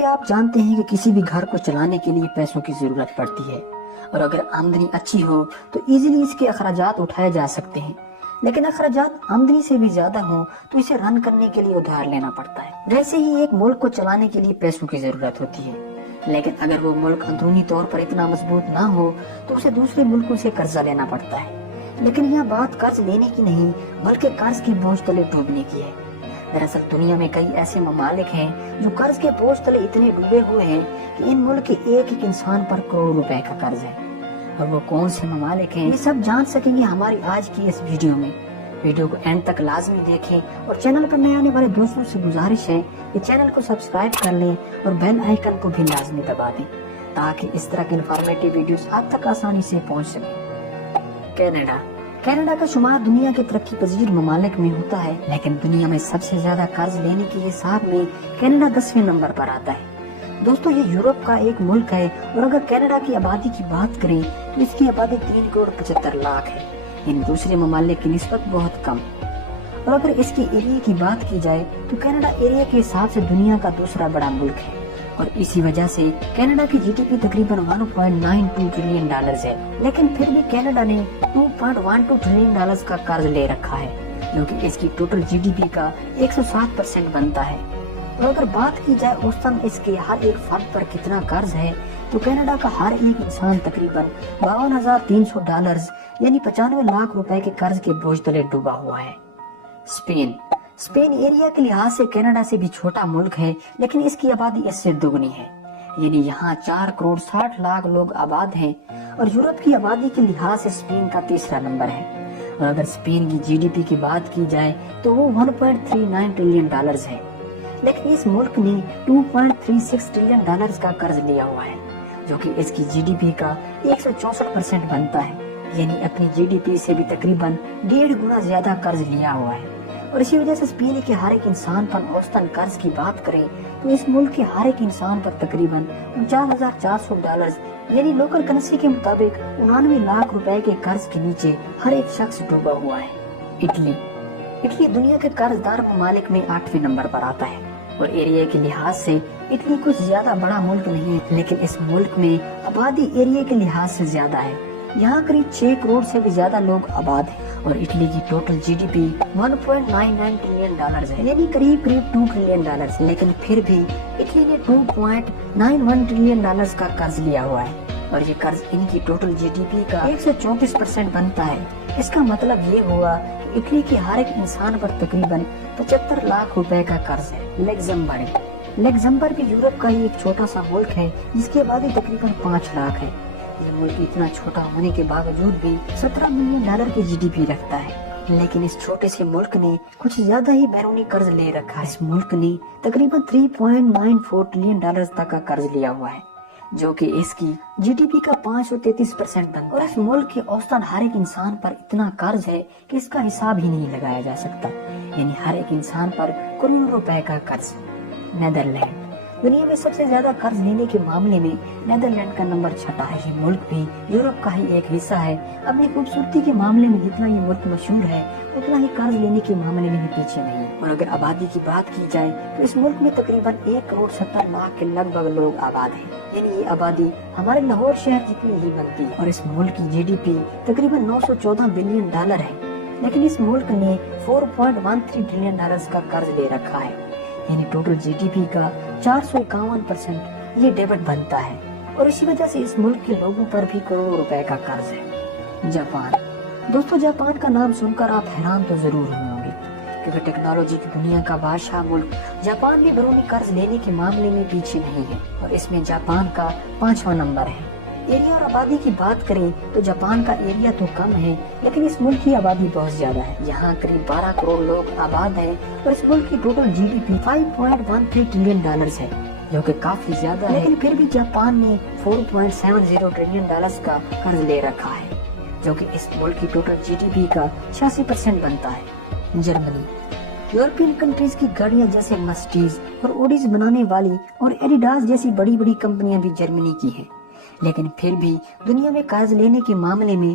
کہ آپ جانتے ہیں کہ کسی بھی گھر کو چلانے کے لیے پیسوں کی ضرورت پڑتی ہے، اور اگر آمدنی اچھی ہو تو ایزیلی اس کے اخراجات اٹھائے جا سکتے ہیں، لیکن اخراجات آمدنی سے بھی زیادہ ہوں تو اسے رن کرنے کے لیے ادھار لینا پڑتا ہے۔ ویسے ہی ایک ملک کو چلانے کے لیے پیسوں کی ضرورت ہوتی ہے، لیکن اگر وہ ملک اندرونی طور پر اتنا مضبوط نہ ہو تو اسے دوسرے ملکوں سے قرضہ لینا پڑتا ہے۔ لیکن یہاں بات قرض لینے کی نہیں بلکہ قرض کی بوجھ تلے ڈوبنے کی ہے۔ دراصل دنیا میں کئی ایسے ممالک ہیں جو قرض کے بوجھ تلے اتنے ڈوبے ہوئے ہیں کہ ان ملک کے ایک ایک انسان پر کروڑ روپے کا قرض ہے۔ اور وہ کون سے ممالک ہیں یہ سب جان سکیں گے ہماری آج کی اس ویڈیو میں۔ ویڈیو کو اینڈ تک لازمی دیکھیں، اور چینل پر نئے آنے والے دوستوں سے گزارش ہے کہ چینل کو سبسکرائب کر لیں اور بیل آئیکن کو بھی لازمی دبا دیں تاکہ اس طرح کی انفارمیٹو ویڈیوز آپ تک آسانی سے پہنچ سکیں۔ کینیڈا کا شمار دنیا کے ترقی پذیر ممالک میں ہوتا ہے، لیکن دنیا میں سب سے زیادہ قرض لینے کے حساب میں کینیڈا 10ویں نمبر پر آتا ہے۔ دوستو یہ یورپ کا ایک ملک ہے، اور اگر کینیڈا کی آبادی کی بات کریں تو اس کی آبادی 3 کروڑ 75 لاکھ ہے، یعنی دوسرے ممالک کی نسبت بہت کم۔ اور اگر اس کے ایریا کی بات کی جائے تو کینیڈا ایریا کے حساب سے دنیا کا دوسرا بڑا ملک ہے، اور اسی وجہ سے کینیڈا کی جی ڈی پی تقریباً 1.92 ٹریلین ڈالرز ہے، لیکن پھر بھی کینیڈا نے 2.12 ٹریلین ڈالرز کا قرض لے رکھا ہے، جو کہ اس کی ٹوٹل جی ڈی پی کا 107% بنتا ہے۔ اور اگر بات کی جائے اوسطاً اس کے ہر ایک فرد پر کتنا قرض ہے تو کینیڈا کا ہر ایک انسان تقریباً 52,300 ڈالرز یعنی 95 لاکھ روپے کے قرض کے بوجھ تلے ڈوبا ہوا ہے۔ اسپین ایریا کے لحاظ سے کینیڈا سے بھی چھوٹا ملک ہے، لیکن اس کی آبادی اس سے دگنی ہے، یعنی یہاں 4 کروڑ 60 لاکھ لوگ آباد ہیں، اور یورپ کی آبادی کے لحاظ سے اسپین کا تیسرا نمبر ہے۔ اور اگر اسپین کی جی ڈی پی کی بات کی جائے تو وہ 1.39 ٹریلین ڈالرز ہے، لیکن اس ملک نے 2.36 ٹریلین ڈالرز کا قرض لیا ہوا ہے، جو کہ اس کی جی ڈی پی کا 164% بنتا ہے، یعنی اپنی جی ڈی پی سے بھی تقریباً 1.5 گنا زیادہ قرض لیا ہوا ہے۔ اور اسی وجہ سے اسپین کے ہر ایک انسان پر اوسطاً قرض کی بات کریں تو اس ملک کے ہر ایک انسان پر تقریباً 49,400 ڈالرز یعنی لوکل کرنسی کے مطابق 99 لاکھ روپے کے قرض کے نیچے ہر ایک شخص ڈوبا ہوا ہے۔ اٹلی دنیا کے قرض دار ممالک میں 8ویں نمبر پر آتا ہے، اور ایریا کے لحاظ سے اٹلی کچھ زیادہ بڑا ملک نہیں ہے، لیکن اس ملک میں آبادی ایریا کے لحاظ سے زیادہ ہے، یہاں قریب 6 کروڑ سے بھی زیادہ لوگ آباد ہیں، اور اٹلی کی total G D P 1.99 trillion dollars ہے، یعنی قریب 2 ٹریلین ڈالرز، لیکن پھر بھی اٹلی نے 2.91 ٹریلین ڈالرز کا قرض لیا ہوا ہے، اور یہ قرض ان کی ٹوٹل جی ڈی پی کا 134% بنتا ہے۔ اس کا مطلب یہ ہوا کہ اٹلی کے ہر ایک انسان پر تقریباً 75 لاکھ روپے کا قرض ہے۔ لگزمبرگ یورپ کا ہی ایک چھوٹا سا ملک ہے جس کی آبادی تقریباً 5 لاکھ ہے۔ یہ ملک اتنا چھوٹا ہونے کے باوجود بھی 17 ملین ڈالر کی جی ڈی پی رکھتا ہے، لیکن اس چھوٹے سے ملک نے کچھ زیادہ ہی بیرونی قرض لے رکھا ہے۔ اس ملک نے تقریباً 3.94 ٹریلین ڈالرز تک کا قرض لیا ہوا ہے، جو کہ اس کی جی ڈی پی کا 533% بنتا ہے، اور اس ملک کے اوسطاً ہر ایک انسان پر اتنا قرض ہے کہ اس کا حساب ہی نہیں لگایا جا سکتا، یعنی ہر ایک انسان پر کروڑوں روپے کا قرض۔ نیدرلینڈ دنیا میں سب سے زیادہ قرض لینے کے معاملے میں نیدرلینڈ کا نمبر 6 ہے۔ یہ ملک بھی یورپ کا ہی ایک حصہ ہے، اپنی خوبصورتی کے معاملے میں جتنا یہ ملک مشہور ہے اتنا ہی قرض لینے کے معاملے میں بھی پیچھے نہیں، اور اگر آبادی کی بات کی جائے تو اس ملک میں تقریباً 1 کروڑ 70 لاکھ کے لگ بھگ لوگ آباد ہیں، یعنی یہ آبادی ہمارے لاہور شہر جتنی ہی بنتی ہے، اور اس ملک کی جی ڈی پی تقریباً 914 بلین ڈالر ہے، لیکن اس ملک نے 4.13 ٹریلین ڈالرز کا قرض لے رکھا ہے، یعنی ٹوٹل جی ڈی پی کا 451% یہ ڈیبٹ بنتا ہے، اور اسی وجہ سے اس ملک کے لوگوں پر بھی کروڑوں روپے کا قرض ہے۔ دوستو جاپان کا نام سن کر آپ حیران تو ضرور ہوئے ہوں گے، کیونکہ ٹیکنالوجی کی دنیا کا بادشاہ ملک جاپان بھی بیرونی قرض لینے کے معاملے میں پیچھے نہیں ہے، اور اس میں جاپان کا 5واں نمبر ہے۔ ایریا اور آبادی کی بات کریں تو جاپان کا ایریا تو کم ہے، لیکن اس ملک کی آبادی بہت زیادہ ہے، یہاں قریب 12 کروڑ لوگ آباد ہیں، اور اس ملک کی total G D P 5.13 trillion dollars ہے، جو کہ کافی زیادہ ہے، لیکن پھر بھی جاپان نے 4.70 ٹریلین ڈالرز کا قرض لے رکھا ہے، جو کہ اس ملک کی ٹوٹل جی ڈی پی کا 86% بنتا ہے۔ جرمنی یورپین کنٹریز کی گاڑیاں جیسے مرسڈیز اور اوڈیز بنانے والی اور ایڈیڈاس جیسی بڑی بڑی کمپنیاں بھی جرمنی کی ہیں، لیکن پھر بھی دنیا میں قرض لینے کے معاملے میں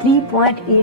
3.8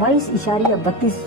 22.32